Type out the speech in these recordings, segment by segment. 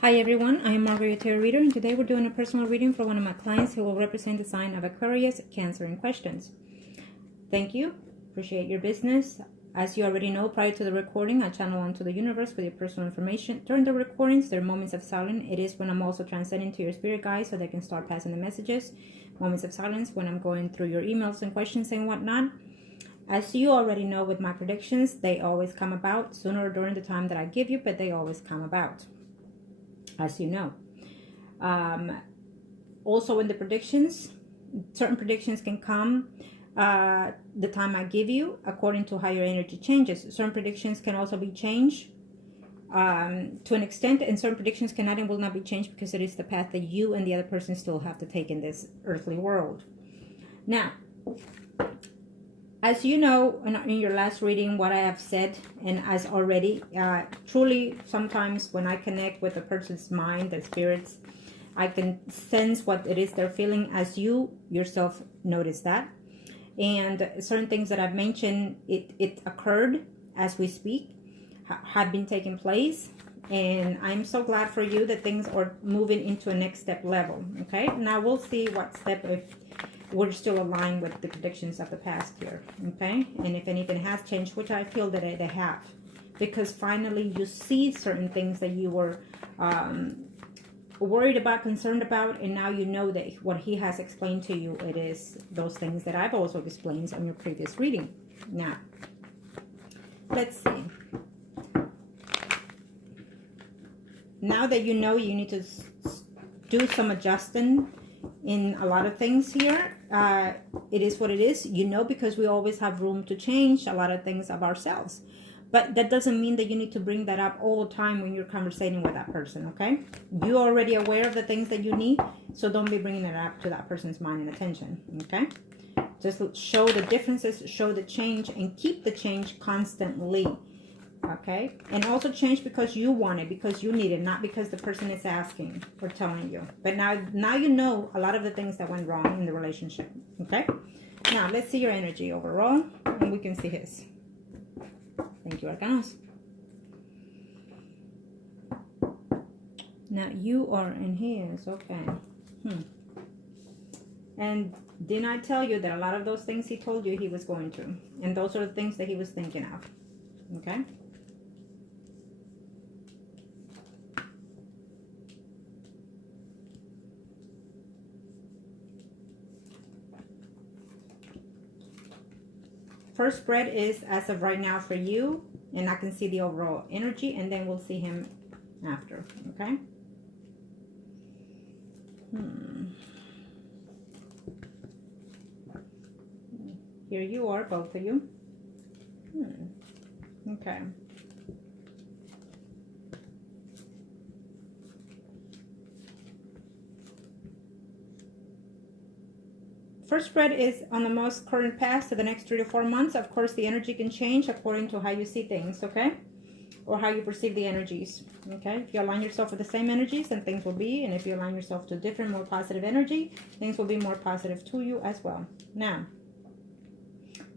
Hi everyone, I am Margourtarotreader, and today we're doing a personal reading for one of my clients who will represent the sign of Aquarius, Cancer, and questions. Thank you. Appreciate your business. As you already know, prior to the recording, I channel onto the universe with your personal information. During the recordings, there are moments of silence. It is when I'm also transcending to your spirit guides so they can start passing the messages. Moments of silence when I'm going through your emails and questions and whatnot. As you already know with my predictions, they always come about sooner or during the time that I give you, but they always come about, as you know. Also in the predictions, certain predictions can come the time I give you according to how your energy changes. Certain predictions can also be changed to an extent, and certain predictions cannot and will not be changed because it is the path that you and the other person still have to take in this earthly world. Now, as you know, in your last reading, what I have said, and as already, truly, sometimes when I connect with a person's mind, their spirits, I can sense what it is they're feeling as you yourself notice that. And certain things that I've mentioned, it occurred as we speak, have been taking place. And I'm so glad for you that things are moving into a next step level. Okay, now we'll see what step, if we're still aligned with the predictions of the past here. Okay, and if anything has changed, which I feel that they have, because finally you see certain things that you were worried about, concerned about, and now you know that what he has explained to you, it is those things that I've also explained on your previous reading. Now, let's see. Now that you know you need to do some adjusting in a lot of things here, it is what it is, you know, because we always have room to change a lot of things of ourselves. But that doesn't mean that you need to bring that up all the time when you're conversating with that person, okay? You're already aware of the things that you need, so don't be bringing it up to that person's mind and attention, okay? Just show the differences, show the change, and keep the change constantly, okay? And also change because you want it, because you need it, not because the person is asking or telling you. But now you know a lot of the things that went wrong in the relationship, okay? Now, let's see your energy overall, and we can see his. Thank you, Arcanos. Now you are in his, okay. And didn't I tell you that a lot of those things he told you he was going to? And those are the things that he was thinking of, okay? First spread is as of right now for you, and I can see the overall energy, and then we'll see him after, okay? Here you are, both of you. Okay. First spread is on the most current path to the next 3 to 4 months. Of course, the energy can change according to how you see things, okay? Or how you perceive the energies, okay? If you align yourself with the same energies, then things will be. And if you align yourself to different, more positive energy, things will be more positive to you as well. Now,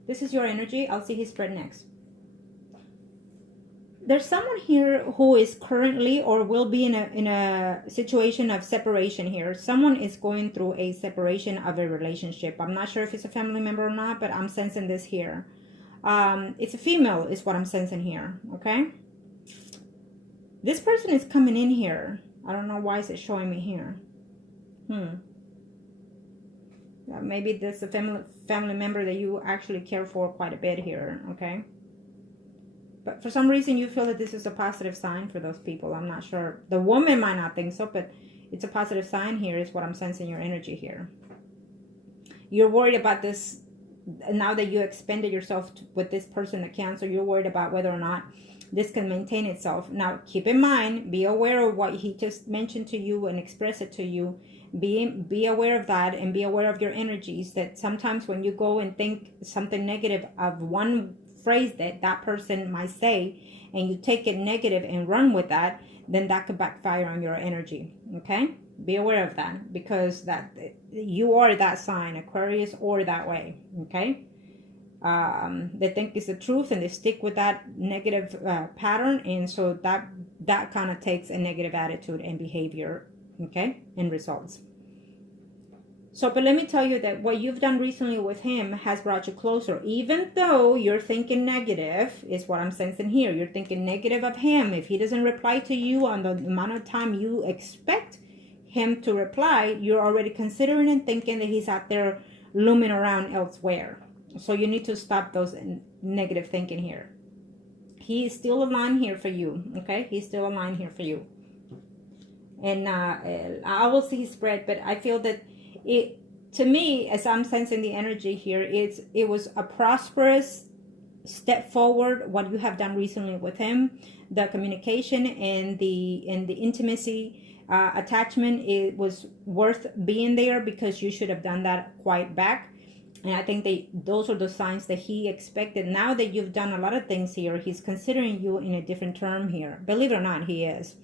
this is your energy. I'll see his spread next. There's someone here who is currently or will be in a situation of separation here. Someone is going through a separation of a relationship. I'm not sure if it's a family member or not, but I'm sensing this here. It's a female is what I'm sensing here, okay? This person is coming in here. I don't know why is it showing me here. Maybe this is a family member that you actually care for quite a bit here, okay? But for some reason, you feel that this is a positive sign for those people. I'm not sure. The woman might not think so, but it's a positive sign here is what I'm sensing your energy here. You're worried about this. Now that you expended yourself with this person, the Cancer, you're worried about whether or not this can maintain itself. Now, keep in mind, be aware of what he just mentioned to you and express it to you. Be aware of that, and be aware of your energies, that sometimes when you go and think something negative of one phrase that person might say, and you take it negative and run with that, then that could backfire on your energy, okay? Be aware of that, because that you are that sign, Aquarius, or that way, okay? They think it's the truth and they stick with that negative pattern, and so that that kind of takes a negative attitude and behavior, okay, and results. So, but let me tell you that what you've done recently with him has brought you closer. Even though you're thinking negative, is what I'm sensing here. You're thinking negative of him. If he doesn't reply to you on the amount of time you expect him to reply, you're already considering and thinking that he's out there looming around elsewhere. So you need to stop those negative thinking here. He is still aligned here for you, okay? He's still aligned here for you. And I will see his spread, but I feel that it, to me, as I'm sensing the energy here, it was a prosperous step forward, what you have done recently with him. The communication and the intimacy, attachment, it was worth being there, because you should have done that quite back. And I think those are the signs that he expected. Now that you've done a lot of things here, he's considering you in a different term here. Believe it or not, he is.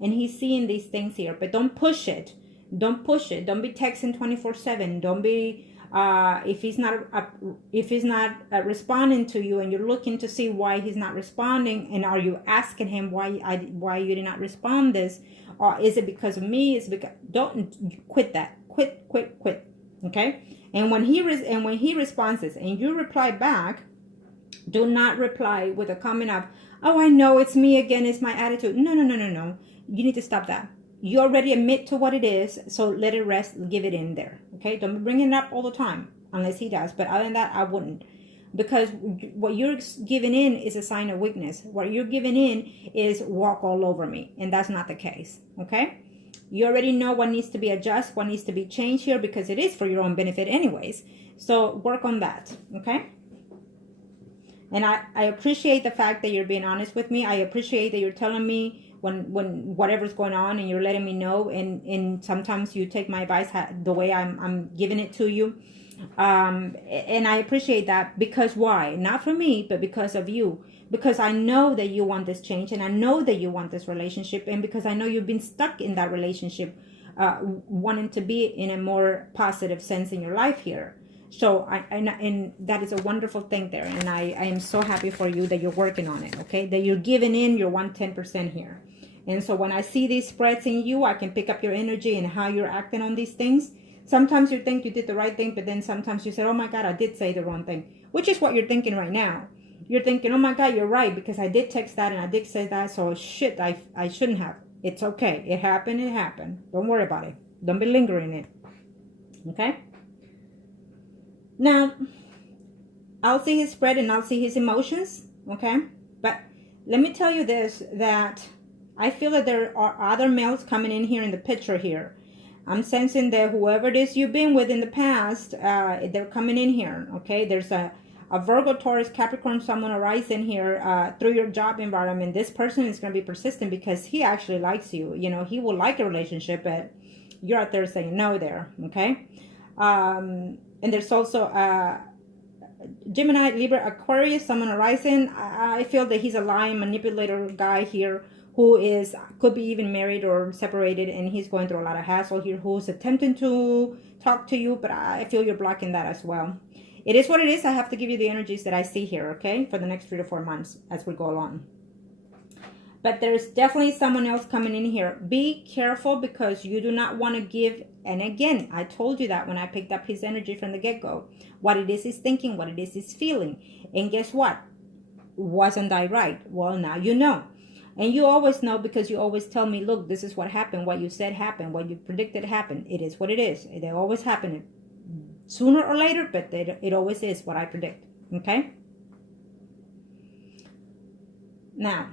And he's seeing these things here, but don't push it. Don't push it. Don't be texting 24/7. Don't be if he's not responding to you, and you're looking to see why he's not responding, and are you asking him why you did not respond this, or is it because of me? Is it because, don't quit that. Quit. Okay. And when he responds this and you reply back, do not reply with a comment of, oh, I know it's me again, it's my attitude. No. You need to stop that. You already admit to what it is, so let it rest, give it in there, okay? Don't be bringing it up all the time, unless he does. But other than that, I wouldn't. Because what you're giving in is a sign of weakness. What you're giving in is walk all over me, and that's not the case, okay? You already know what needs to be adjusted, what needs to be changed here, because it is for your own benefit anyways. So work on that, okay? And I appreciate the fact that you're being honest with me. I appreciate that you're telling me when whatever's going on, and you're letting me know, and sometimes you take my advice the way I'm giving it to you, and I appreciate that. Because why? Not for me, but because of you, because I know that you want this change, and I know that you want this relationship, and because I know you've been stuck in that relationship, wanting to be in a more positive sense in your life here. So and that is a wonderful thing there, and I am so happy for you that you're working on it, okay? That you're giving in your 110% here. And so when I see these spreads in you, I can pick up your energy and how you're acting on these things. Sometimes you think you did the right thing, but then sometimes you said, oh my God, I did say the wrong thing, which is what you're thinking right now. You're thinking, oh my God, you're right, because I did text that and I did say that, so shit, I shouldn't have. It's okay. It happened. Don't worry about it. Don't be lingering in it. Okay? Now, I'll see his spread and I'll see his emotions, okay? But let me tell you this, that I feel that there are other males coming in here in the picture here. I'm sensing that whoever it is you've been with in the past, they're coming in here, okay? There's a Virgo, Taurus, Capricorn, someone arising here through your job environment. This person is going to be persistent because he actually likes you. You know, he will like a relationship, but you're out there saying no there, okay? And there's also Gemini, Libra, Aquarius, someone arising. I feel that he's a lying manipulator guy here who could be even married or separated, and he's going through a lot of hassle here, who's attempting to talk to you, but I feel you're blocking that as well. It is what it is. I have to give you the energies that I see here, okay, for the next 3 to 4 months as we go along. But there's definitely someone else coming in here. Be careful, because you do not want to give, and again, I told you that when I picked up his energy from the get-go, what it is he's thinking, what it is he's feeling. And guess what? Wasn't I right? Well, now you know. And you always know, because you always tell me, look, this is what happened, what you said happened, what you predicted happened. It is what it is. They always happen sooner or later, but it always is what I predict, okay? Now,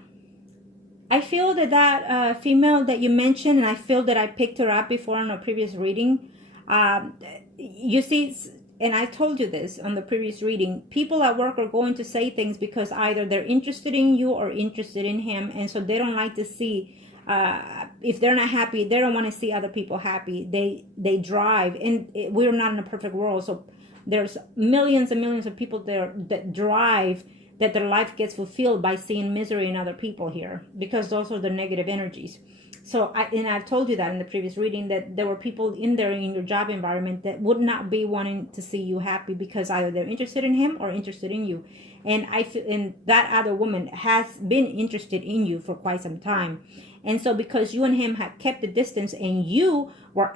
I feel that female that you mentioned, and I feel that I picked her up before on a previous reading. You see, and I told you this on the previous reading, people at work are going to say things because either they're interested in you or interested in him, and so they don't like to see, if they're not happy, they don't want to see other people happy. They drive, and we're not in a perfect world, so there's millions and millions of people there that drive, that their life gets fulfilled by seeing misery in other people here, because those are the negative energies. So I've told you that in the previous reading, that there were people in there in your job environment that would not be wanting to see you happy, because either they're interested in him or interested in you. And I feel, and that other woman has been interested in you for quite some time. And so because you and him had kept the distance, and you were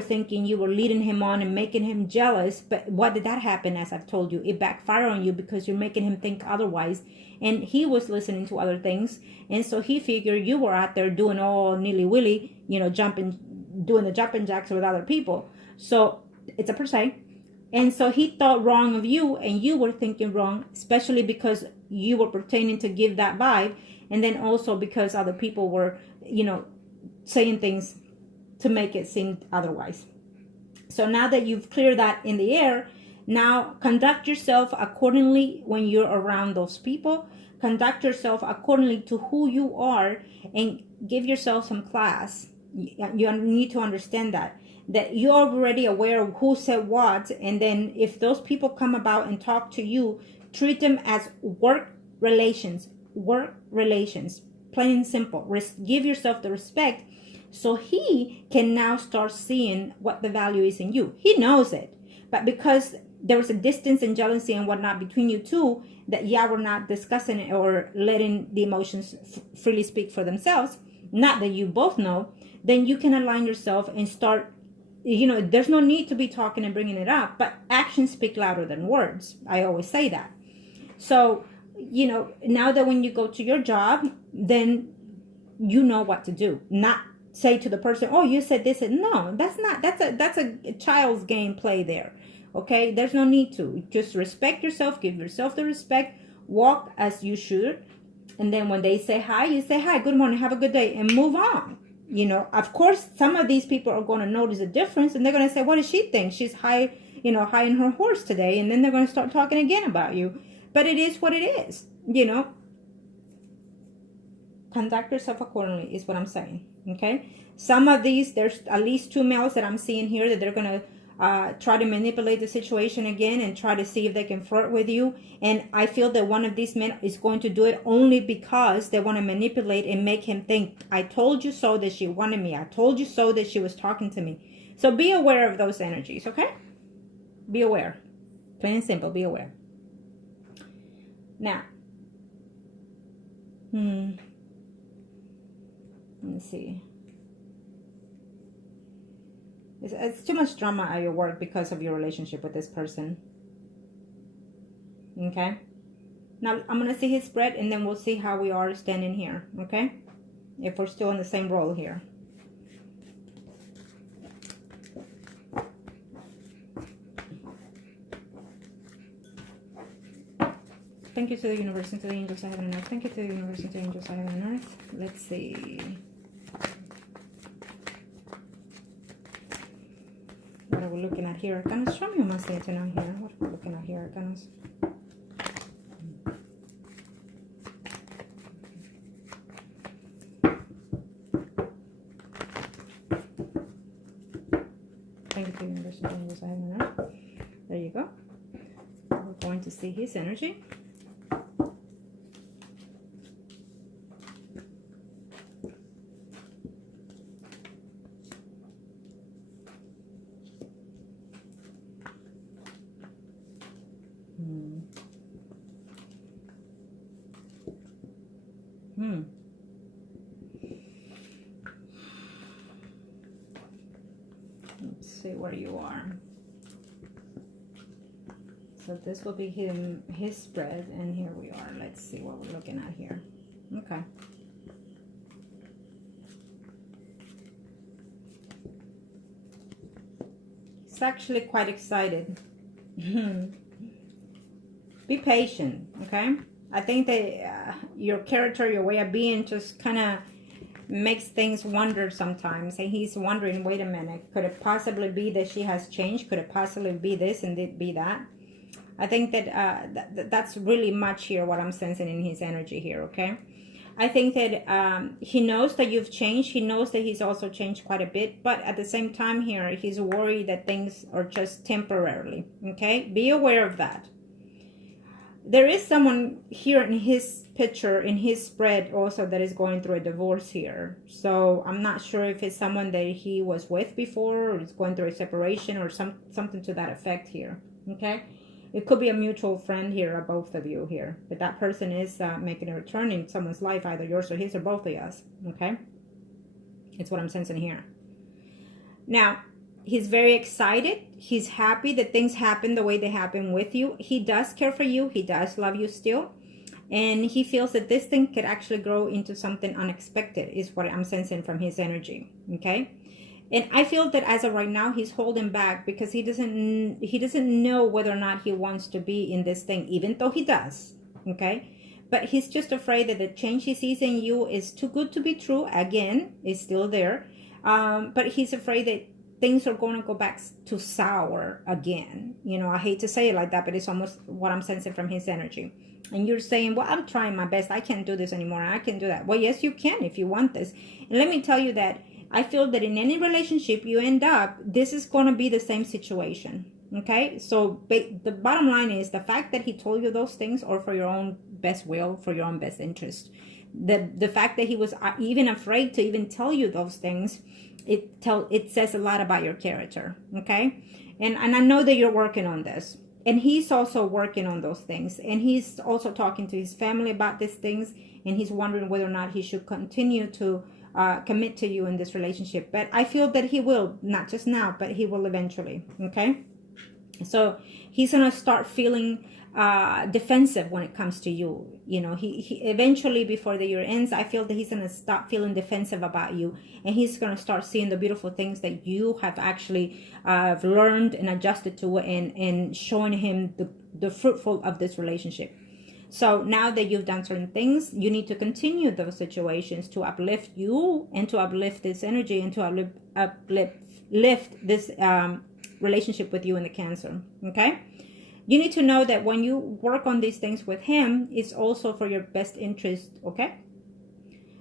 thinking you were leading him on and making him jealous. But what did that happen? As I've told you, it backfired on you, because you're making him think otherwise. And he was listening to other things. And so he figured you were out there doing all nilly-willy, doing the jumping jacks with other people. So it's a per se. And so he thought wrong of you, and you were thinking wrong, especially because you were pretending to give that vibe. And then also because other people were, saying things to make it seem otherwise. So now that you've cleared that in the air, now conduct yourself accordingly when you're around those people. Conduct yourself accordingly to who you are, and give yourself some class. You need to understand that you're already aware of who said what. And then if those people come about and talk to you, treat them as work relations, plain and simple. Give yourself the respect, so he can now start seeing what the value is in you. He knows it, but because there was a distance and jealousy and whatnot between you two, that y'all were not discussing it or letting the emotions freely speak for themselves, not that you both know, then you can align yourself and start, there's no need to be talking and bringing it up, but actions speak louder than words. I always say that. So, now that when you go to your job, then you know what to do. Not say to the person, oh, you said this. And no, that's a child's game play there. Okay, there's no need to. Just respect yourself, give yourself the respect, walk as you should. And then when they say hi, you say hi, good morning, have a good day, and move on. Of course, some of these people are going to notice a difference, and they're going to say, what does she think? She's high in her horse today. And then they're going to start talking again about you. But it is what it is, Conduct yourself accordingly is what I'm saying, okay? Some of these, there's at least 2 males that I'm seeing here that they're going to try to manipulate the situation again and try to see if they can flirt with you. And I feel that one of these men is going to do it only because they want to manipulate and make him think, I told you so that she wanted me. I told you so that she was talking to me. So be aware of those energies, okay? Be aware. Plain and simple, be aware. Now, let's see. It's too much drama at your work because of your relationship with this person. Okay? Now, I'm going to see his spread, and then we'll see how we are standing here. Okay? If we're still in the same role here. Thank you to the universe and to the angels I have on earth. Thank you to the universe and to the angels I have on earth. Let's see. What are we looking at here? Arcanos, show me what I'm saying tonight here. What are we looking at here, Arcanos? Thank you to the universe and to the angels I have on earth. There you go. We're going to see his energy. Let's see where you are. So this will be his spread, and here we are. Let's see what we're looking at here. Okay. He's actually quite excited. Be patient, okay? I think that your character, your way of being just kind of makes things wonder sometimes. And he's wondering, wait a minute, could it possibly be that she has changed? Could it possibly be this and it be that? I think that that's really much here what I'm sensing in his energy here, okay? I think that he knows that you've changed. He knows that he's also changed quite a bit. But at the same time here, he's worried that things are just temporarily, okay? Be aware of that. There is someone here in his picture, in his spread also, that is going through a divorce here. So I'm not sure if it's someone that he was with before, or is going through a separation, or something to that effect here, okay? It could be a mutual friend here, of both of you here. But that person is making a return in someone's life, either yours or his or both of us. Okay? It's what I'm sensing here. Now, he's very excited. He's happy that things happen the way they happen with you. He does care for you. He does love you still. And he feels that this thing could actually grow into something unexpected, is what I'm sensing from his energy. Okay? And I feel that as of right now, he's holding back because he doesn't know whether or not he wants to be in this thing, even though he does. Okay? But he's just afraid that the change he sees in you is too good to be true. Again, it's still there. But he's afraid that things are going to go back to sour again. You know, I hate to say it like that, but it's almost what I'm sensing from his energy. And you're saying, well, I'm trying my best. I can't do this anymore. I can do that. Well, yes, you can if you want this. And let me tell you that I feel that in any relationship you end up, this is going to be the same situation. Okay? So the bottom line is the fact that he told you those things are for your own best will, for your own best interest. The fact that he was even afraid to even tell you those things, it says a lot about your character. Okay? And I know that you're working on this. And he's also working on those things. And he's also talking to his family about these things. And he's wondering whether or not he should continue to commit to you in this relationship. But I feel that he will, not just now, but he will eventually. Okay? So he's going to start feeling defensive when it comes to you. You know, he eventually, before the year ends, I feel that he's going to stop feeling defensive about you, and he's going to start seeing the beautiful things that you have actually learned and adjusted to, and showing him the fruitful of this relationship. So now that you've done certain things, you need to continue those situations to uplift you and to uplift this energy and to uplift this relationship with you in the Cancer. Okay? You need to know that when you work on these things with him, it's also for your best interest, okay?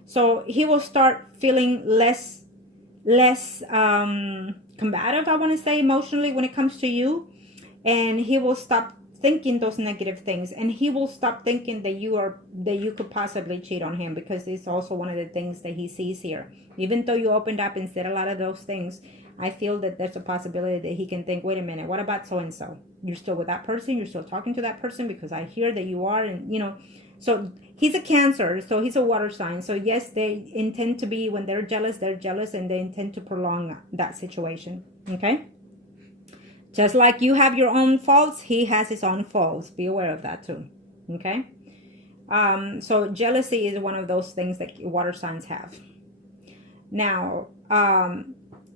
So he will start feeling less combative, I want to say, emotionally when it comes to you. And he will stop thinking those negative things. And he will stop thinking that you could possibly cheat on him, because it's also one of the things that he sees here. Even though you opened up and said a lot of those things, I feel that there's a possibility that he can think, wait a minute, what about so-and-so? You're still with that person? You're still talking to that person? Because I hear that you are, and, you know. So he's a Cancer, so he's a water sign. So yes, they intend to be, when they're jealous, and they intend to prolong that situation, okay? Just like you have your own faults, he has his own faults. Be aware of that too, okay? So jealousy is one of those things that water signs have. Now,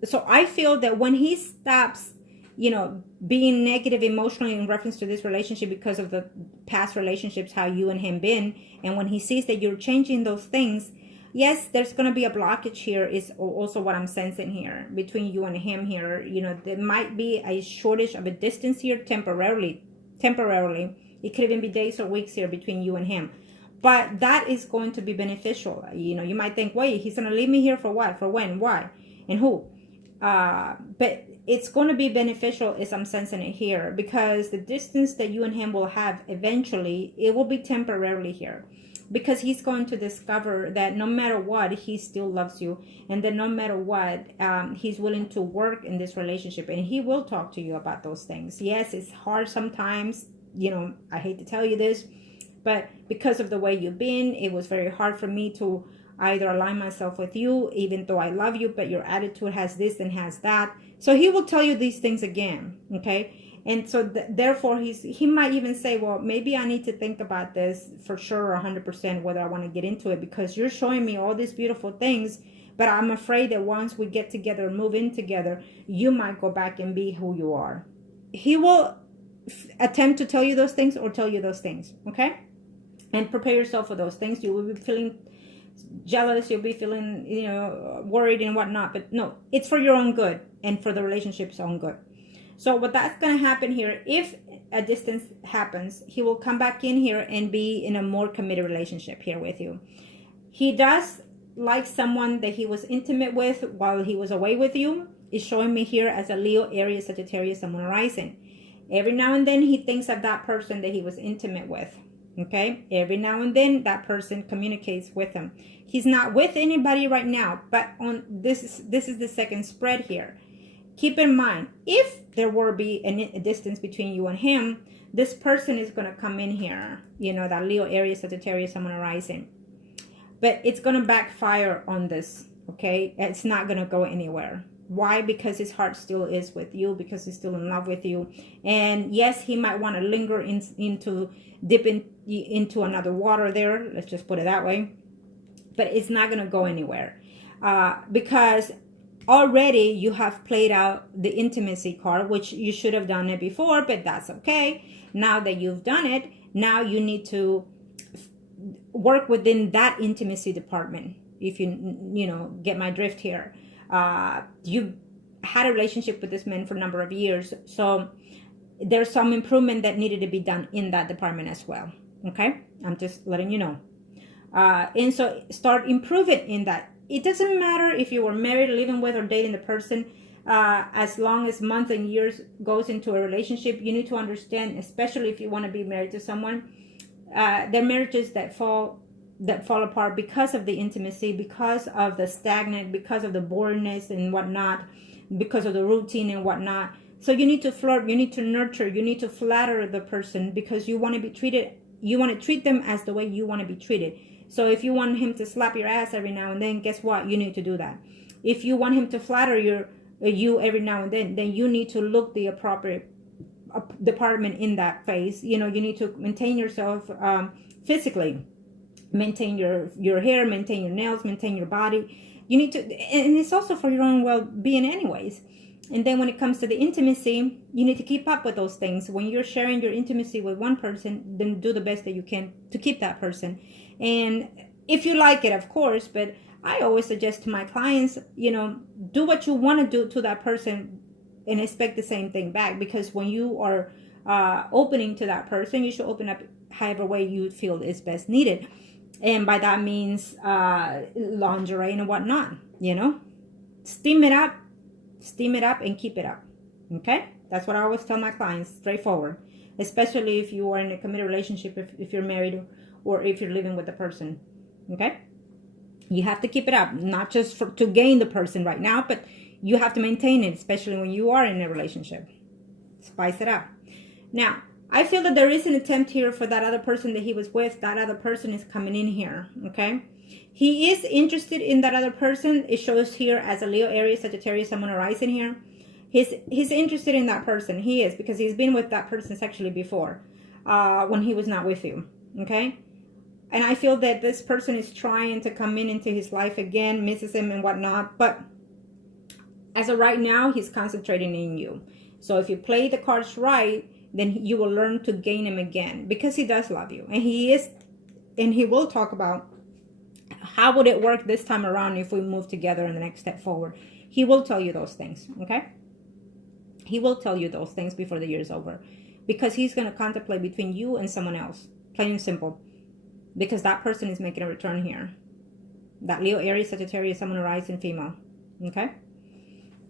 so I feel that when he stops, you know, being negative emotionally in reference to this relationship because of the past relationships, how you and him been, and when he sees that you're changing those things, yes, there's going to be a blockage here, is also what I'm sensing here between you and him here. You know, there might be a shortage of a distance here temporarily. It could even be days or weeks here between you and him. But that is going to be beneficial. You know, you might think, wait, he's going to leave me here for what? For when? Why? And who? But it's going to be beneficial, as I'm sensing it here, because the distance that you and him will have eventually, it will be temporarily here, because he's going to discover that no matter what, he still loves you, and that no matter what, he's willing to work in this relationship, and he will talk to you about those things. Yes, it's hard sometimes, you know, I hate to tell you this, but because of the way you've been, it was very hard for me to either align myself with you, even though I love you, but your attitude has this and has that. So he will tell you these things again, okay? And so therefore, he might even say, well, maybe I need to think about this for sure, 100%, whether I want to get into it, because you're showing me all these beautiful things, but I'm afraid that once we get together, move in together, you might go back and be who you are. He will attempt to tell you those things or tell you those things, okay? And prepare yourself for those things. You will be feeling jealous, you'll be feeling, you know, worried and whatnot, but no, it's for your own good and for the relationship's own good. So what that's going to happen here, if a distance happens, he will come back in here and be in a more committed relationship here with you. He does like someone that he was intimate with while he was away with you. Is showing me here as a Leo, Aries, Sagittarius, and Moon rising. Every now and then he thinks of that person that he was intimate with. Okay, every now and then that person communicates with him. He's not with anybody right now, but on this is the second spread here. keep in mind, if there were be a distance between you and him, this person is going to come in here, you know, that Leo, Aries, Sagittarius, Sun, Moon, Rising. But it's going to backfire on this, okay? It's not going to go anywhere. Why? Because his heart still is with you, because he's still in love with you. And yes, he might want to linger into another water there. Let's just put it that way. But it's not going to go anywhere. Because already you have played out the intimacy card, which you should have done it before, but that's okay. Now that you've done it, now you need to work within that intimacy department. If you know, get my drift here. You had a relationship with this man for a number of years, so there's some improvement that needed to be done in that department as well. Okay, I'm just letting you know. And so start improving in that. It doesn't matter if you were married, living with, or dating the person. As long as months and years goes into a relationship, you need to understand, especially if you want to be married to someone, there are marriages that fall apart because of the intimacy, because of the stagnant, because of the boringness and whatnot, because of the routine and whatnot. So you need to flirt, you need to nurture, you need to flatter the person, because you want to be treated, you want to treat them as the way you want to be treated. So if you want him to slap your ass every now and then, guess what? You need to do that. If you want him to flatter you every now and then you need to look the appropriate department in that phase. You know, you need to maintain yourself physically. Maintain your hair, maintain your nails, maintain your body. You need to, and it's also for your own well-being anyways. And then when it comes to the intimacy, you need to keep up with those things. When you're sharing your intimacy with one person, then do the best that you can to keep that person. And if you like it, of course, but I always suggest to my clients, you know, do what you want to do to that person and expect the same thing back. Because when you are opening to that person, you should open up however way you feel is best needed. And by that means lingerie and whatnot, you know. Steam it up and keep it up. Okay? That's what I always tell my clients, straightforward. Especially if you are in a committed relationship, if you're married or if you're living with the person. Okay? You have to keep it up, not just to gain the person right now, but you have to maintain it, especially when you are in a relationship. Spice it up. Now, I feel that there is an attempt here for that other person that he was with. That other person is coming in here, okay? He is interested in that other person. It shows here as a Leo, Aries, Sagittarius, Sun, Moon, Rising here. He's interested in that person. He is, because he's been with that person sexually before when he was not with you, okay? And I feel that this person is trying to come into his life again, misses him and whatnot. But as of right now, he's concentrating in you. So if you play the cards right, then you will learn to gain him again, because he does love you. And he will talk about how would it work this time around if we move together in the next step forward. He will tell you those things, okay? He will tell you those things before the year is over, because he's going to contemplate between you and someone else, plain and simple, because that person is making a return here. That Leo, Aries, Sagittarius, Sun, Moon, Rising female, okay?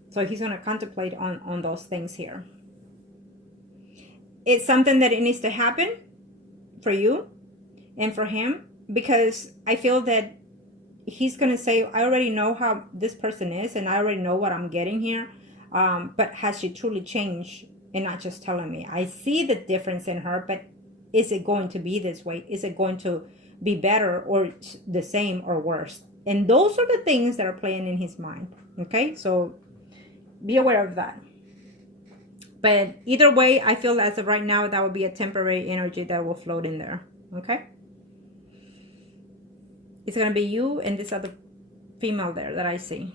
So he's going to contemplate on those things here. It's something that it needs to happen for you and for him, because I feel that he's going to say, I already know how this person is and I already know what I'm getting here. But has she truly changed and not just telling me? I see the difference in her, but is it going to be this way? Is it going to be better or the same or worse? And those are the things that are playing in his mind. Okay, so be aware of that. But either way, I feel as of right now, that would be a temporary energy that will float in there. Okay? It's going to be you and this other female there that I see.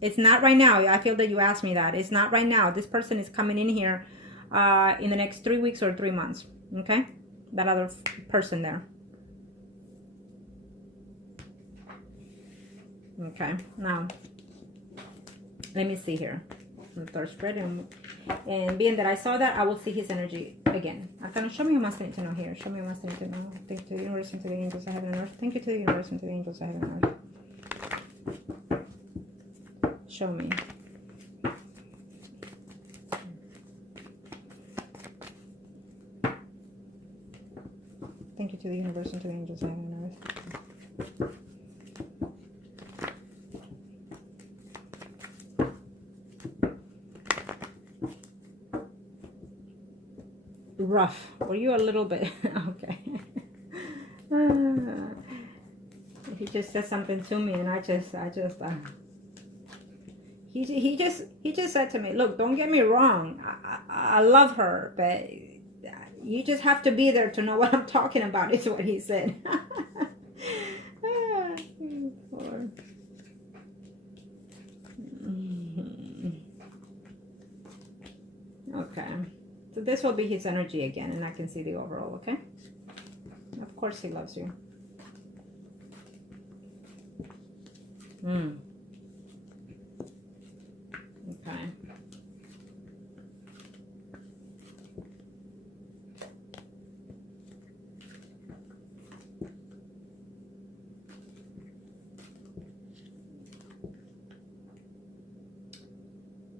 It's not right now. I feel that you asked me that. It's not right now. This person is coming in here in the next 3 weeks or 3 months. Okay? That other person there. Okay. Now, let me see here. Third spread, and being that I saw that, I will see his energy again. After, show me who must need to know here. Show me who must need to know. Thank you to the universe and to the angels I have on earth. Thank you to the universe and to the angels I have on earth. Show me. Thank you to the universe and to the angels I have on earth. rough. Were you a little bit? Okay. He just said something to me, and he just said to me, look, don't get me wrong, I love her, but you just have to be there to know what I'm talking about, is what he said. Okay, so this will be his energy again, and I can see the overall. Okay, of course he loves you. Okay.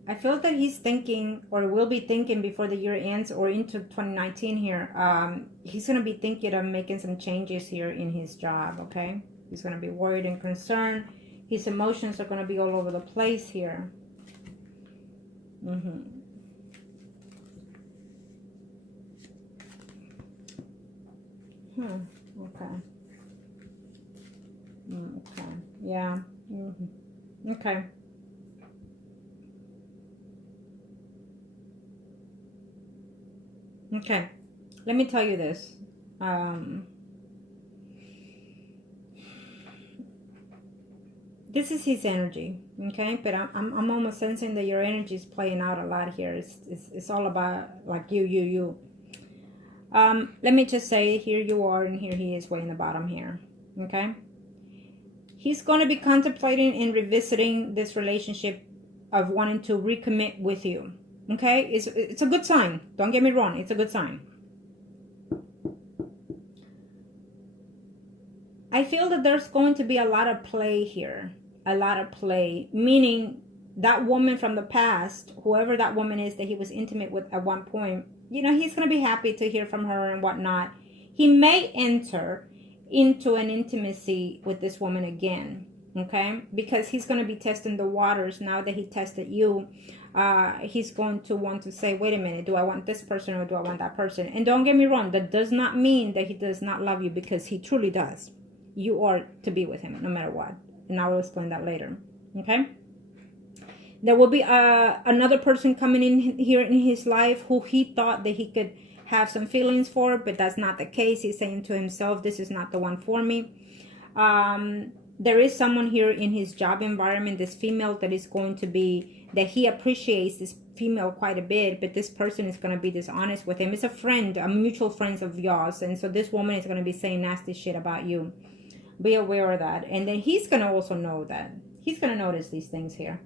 I feel that he's thinking, or will be thinking before the year ends or into 2019 here, he's going to be thinking of making some changes here in his job, okay? He's going to be worried and concerned. His emotions are going to be all over the place here. Okay. Okay. Yeah. Okay. Okay. Let me tell you this. This is his energy, okay? But I'm almost sensing that your energy is playing out a lot here. It's all about like you. Let me just say, here you are, and here he is way in the bottom here, okay? He's going to be contemplating and revisiting this relationship of wanting to recommit with you, okay? It's a good sign. Don't get me wrong. It's a good sign. I feel that there's going to be a lot of play here. A lot of play, meaning that woman from the past, whoever that woman is that he was intimate with at one point, you know, he's going to be happy to hear from her and whatnot. He may enter into an intimacy with this woman again, okay? Because he's going to be testing the waters now that he tested you. He's going to want to say, wait a minute, do I want this person or do I want that person? And don't get me wrong, that does not mean that he does not love you, because he truly does. You are to be with him no matter what. And I will explain that later, okay? There will be another person coming in here in his life who he thought that he could have some feelings for, but that's not the case. He's saying to himself, this is not the one for me. There is someone here in his job environment, this female, that is going to be, that he appreciates this female quite a bit, but this person is going to be dishonest with him. It's a friend, a mutual friend of yours, and so this woman is going to be saying nasty shit about you. Be aware of that. And then he's going to also know that. He's going to notice these things here.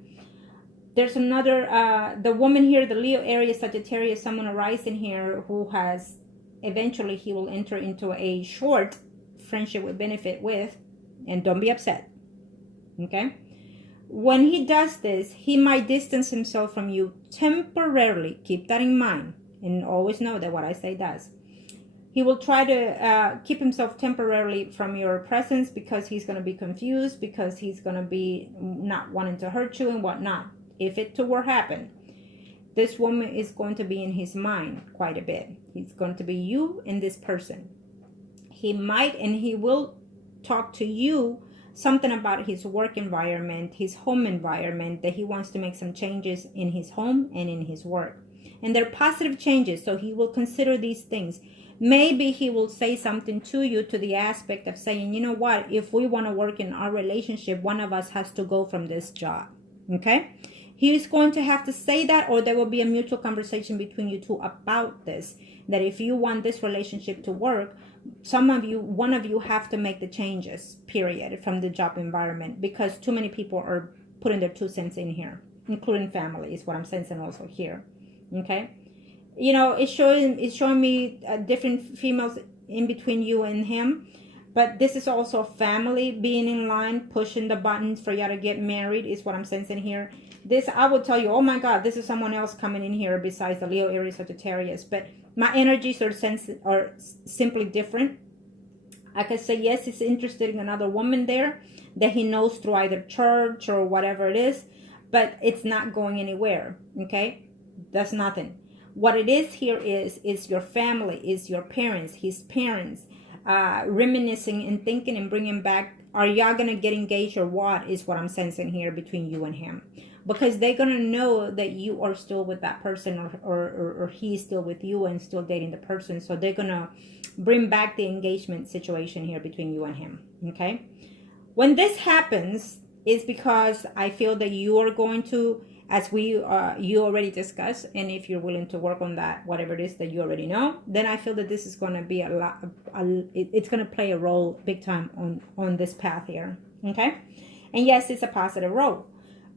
There's another, the woman here, the Leo, Aries, Sagittarius, someone arising here who has, eventually he will enter into a short friendship with benefit with, and don't be upset, okay? When he does this, he might distance himself from you temporarily. Keep that in mind, and always know that what I say does. He will try to keep himself temporarily from your presence because he's going to be confused, because he's going to be not wanting to hurt you and whatnot. If it were happen, this woman is going to be in his mind quite a bit. He's going to be you and this person. He might and he will talk to you something about his work environment, his home environment, that he wants to make some changes in his home and in his work. And they're positive changes, so he will consider these things. Maybe he will say something to you to the aspect of saying, you know what, if we want to work in our relationship, one of us has to go from this job, okay? He is going to have to say that, or there will be a mutual conversation between you two about this, that if you want this relationship to work, one of you have to make the changes, period, from the job environment, because too many people are putting their 2 cents in here, including family, is what I'm sensing also here, okay? You know, it's showing me different females in between you and him, but this is also family being in line, pushing the buttons for you to get married, is what I'm sensing here. This, I will tell you, oh my God, this is someone else coming in here besides the Leo, Aries, Sagittarius. But my energies are simply different. I could say, yes, he's interested in another woman there that he knows through either church or whatever it is, but it's not going anywhere, okay? That's nothing. What it is here is your family, is your parents, his parents, reminiscing and thinking and bringing back, are y'all gonna get engaged or what, is what I'm sensing here between you and him. Because they're gonna know that you are still with that person, or he's still with you and still dating the person. So they're gonna bring back the engagement situation here between you and him. Okay, when this happens, is because I feel that you are going to, as you already discussed, and if you're willing to work on that, whatever it is that you already know, then I feel that this is going to be it's going to play a role big time on this path here. Okay, and yes, it's a positive role,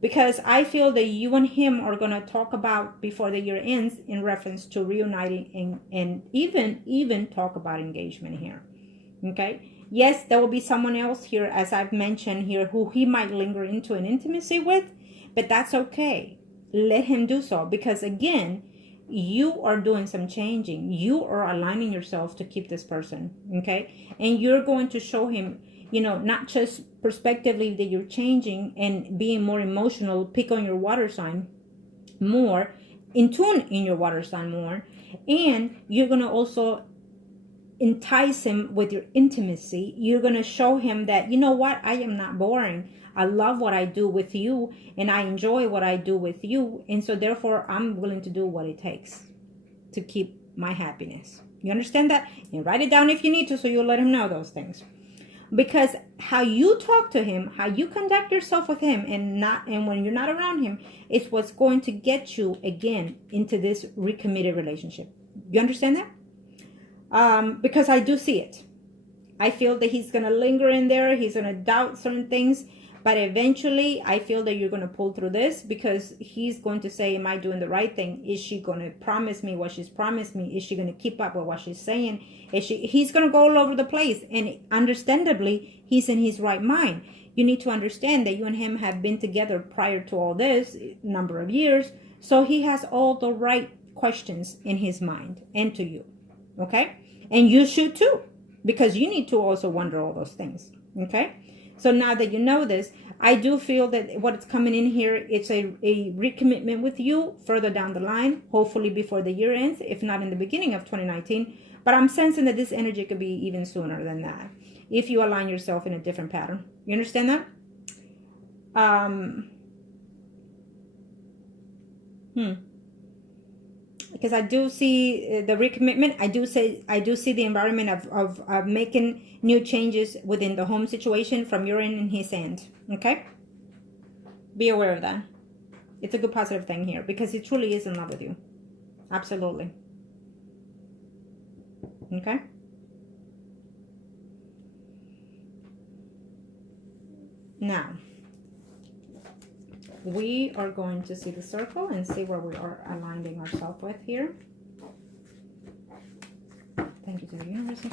because I feel that you and him are going to talk about before the year ends in reference to reuniting, and even talk about engagement here. Okay, yes, there will be someone else here, as I've mentioned here, who he might linger into an intimacy with, but that's okay. Let him do so, because again, you are doing some changing. You are aligning yourself to keep this person, okay? And you're going to show him, not just prospectively that you're changing and being more emotional, pick on your water sign more, in tune in your water sign more, and you're going to also entice him with your intimacy. You're going to show him that, you know what, I am not boring. I love what I do with you, and I enjoy what I do with you, and so therefore I'm willing to do what it takes to keep my happiness. You understand that? And write it down if you need to, so you'll let him know those things. Because how you talk to him, how you conduct yourself with him, and when you're not around him, is what's going to get you again into this recommitted relationship. You understand that? Because I do see it. I feel that he's going to linger in there. He's going to doubt certain things. But eventually, I feel that you're going to pull through this, because he's going to say, am I doing the right thing? Is she going to promise me what she's promised me? Is she going to keep up with what she's saying? He's going to go all over the place. And understandably, he's in his right mind. You need to understand that you and him have been together prior to all this number of years. So he has all the right questions in his mind, and to you. Okay? And you should too, because you need to also wonder all those things. Okay? So now that you know this, I do feel that what's coming in here, it's a recommitment with you further down the line, hopefully before the year ends, if not in the beginning of 2019. But I'm sensing that this energy could be even sooner than that, if you align yourself in a different pattern. You understand that? Because I do see the recommitment. I do see the environment of making new changes within the home situation from your end and his end. Okay? Be aware of that. It's a good positive thing here, because he truly is in love with you. Absolutely. Okay? Now, we are going to see the circle and see where we are aligning ourselves with here. Thank you to the universe.